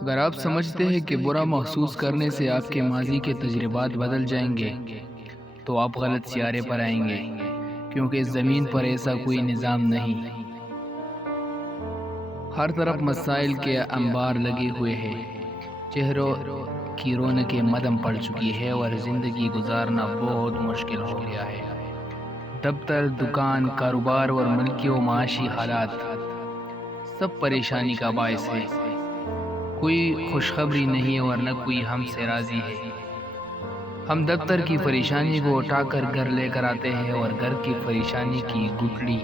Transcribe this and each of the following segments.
اگر آپ سمجھتے ہیں کہ برا محسوس کرنے سے آپ کے ماضی کے تجربات بدل جائیں گے تو آپ غلط سیارے پر آئیں گے، کیونکہ اس زمین پر ایسا کوئی نظام نہیں۔ ہر طرف مسائل کے انبار لگے ہوئے ہیں، چہروں کی رونقیں مدھم پڑ چکی ہے اور زندگی گزارنا بہت مشکل ہو گیا ہے۔ دفتر، دکان، کاروبار اور ملکی و معاشی حالات سب پریشانی کا باعث ہے۔ کوئی خوشخبری نہیں اور نہ کوئی ہم سے راضی ہے۔ ہم دفتر کی پریشانی کو اٹھا کر گھر لے کر آتے ہیں اور گھر کی پریشانی کی گٹھلی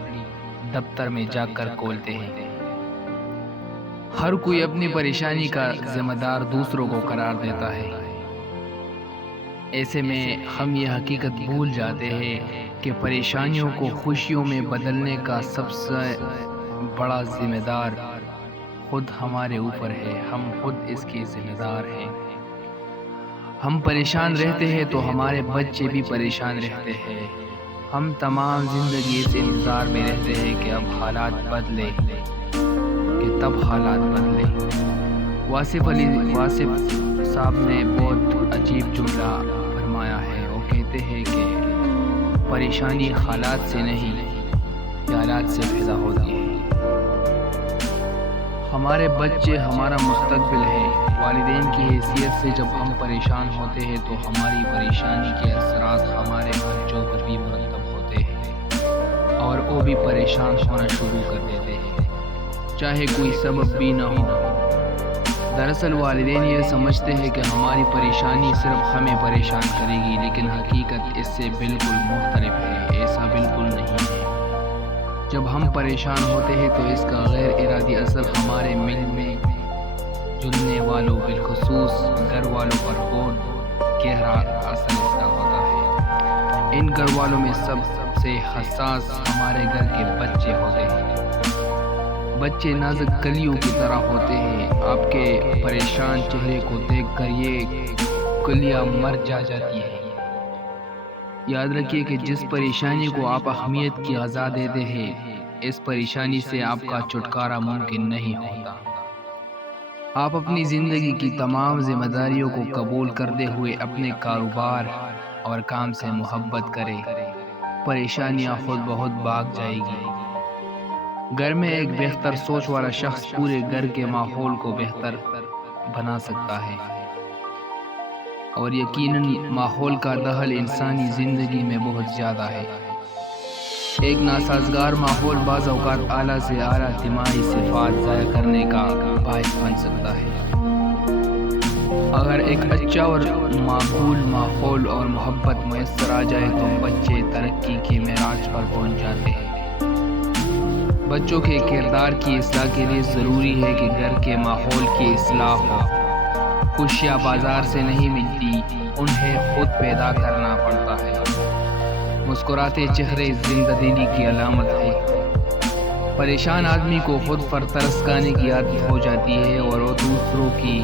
دفتر میں جا کر کھولتے ہیں۔ ہر کوئی اپنی پریشانی کا ذمہ دار دوسروں کو قرار دیتا ہے۔ ایسے میں ہم یہ حقیقت بھول جاتے ہیں کہ پریشانیوں کو خوشیوں میں بدلنے کا سب سے بڑا ذمہ دار خود ہمارے اوپر ہے۔ ہم خود اس کے ذمہ دار ہیں۔ ہم پریشان رہتے ہیں تو ہمارے بچے بھی پریشان رہتے ہیں۔ ہم تمام زندگی اس انتظار میں رہتے ہیں کہ اب حالات بدلے، کہ تب حالات بدلے۔ واصف صاحب نے بہت عجیب جملہ فرمایا ہے۔ وہ کہتے ہیں کہ پریشانی حالات سے نہیں، خیالات سے پیدا ہوتی ہے۔ ہمارے بچے ہمارا مستقبل ہے۔ والدین کی حیثیت سے جب ہم پریشان ہوتے ہیں تو ہماری پریشانی کے اثرات ہمارے بچوں پر بھی مرتب ہوتے ہیں اور وہ بھی پریشان ہونا شروع کر دیتے ہیں، چاہے کوئی سبب بھی نہ ہو۔ دراصل والدین یہ سمجھتے ہیں کہ ہماری پریشانی صرف ہمیں پریشان کرے گی، لیکن حقیقت اس سے بالکل مختلف ہے۔ ایسا بالکل نہیں ہے۔ جب ہم پریشان ہوتے ہیں تو اس کا غیر ارادی اثر ہمارے مل میں جلنے والوں بالخصوص گھر والوں پر بہت گہرا اثر اس کا ہوتا ہے۔ ان گھر والوں میں سب سے حساس ہمارے گھر کے بچے ہوتے ہیں۔ بچے نازک کلیوں کی طرح ہوتے ہیں۔ آپ کے پریشان چہرے کو دیکھ کر یہ کلیاں مر جاتی ہیں۔ یاد رکھیے کہ جس پریشانی کو آپ اہمیت کی غذا دیتے ہیں، اس پریشانی سے آپ کا چھٹکارا ممکن نہیں ہوتا۔ آپ اپنی زندگی کی تمام ذمہ داریوں کو قبول کرتے ہوئے اپنے کاروبار اور کام سے محبت کریں، پریشانیاں خود بہت بھاگ جائیں گی۔ گھر میں ایک بہتر سوچ والا شخص پورے گھر کے ماحول کو بہتر بنا سکتا ہے، اور یقیناً ماحول کا دخل انسانی زندگی میں بہت زیادہ ہے۔ ایک ناسازگار ماحول بعض اوقات اعلیٰ سے اعلیٰ اجتماعی صفات ضائع کرنے کا باعث بن سکتا ہے۔ اگر ایک اچھا اور معقول ماحول اور محبت میسر آ جائے تو بچے ترقی کے معراج پر پہنچ جاتے ہیں۔ بچوں کے کردار کی اصلاح کے لیے ضروری ہے کہ گھر کے ماحول کی اصلاح ہو۔ خوشیاں بازار سے نہیں ملتی، انہیں خود پیدا کرنا پڑتا ہے۔ مسکراتے چہرے زندہ دلی کی علامت ہے۔ پریشان آدمی کو خود پر ترس کھانے کی عادت ہو جاتی ہے اور وہ دوسروں کی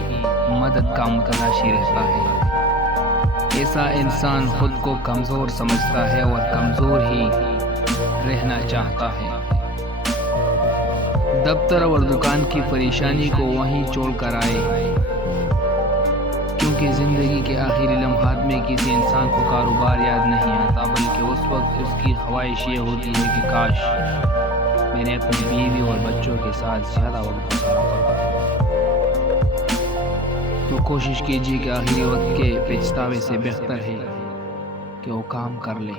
مدد کا متلاشی رہتا ہے۔ ایسا انسان خود کو کمزور سمجھتا ہے اور کمزور ہی رہنا چاہتا ہے۔ دفتر اور دکان کی پریشانی کو وہیں چھوڑ کر آئے، کیونکہ زندگی کے آخری لمحات میں کسی انسان کو کاروبار یاد نہیں آتا، بلکہ اس وقت اس کی خواہش یہ ہوتی ہے کہ کاش میں نے اپنی بیوی اور بچوں کے ساتھ زیادہ وقت گزارا ہوتا۔ تو کوشش کیجیے کہ آخری وقت کے پچھتاوے سے بہتر ہے کہ وہ کام کر لیں۔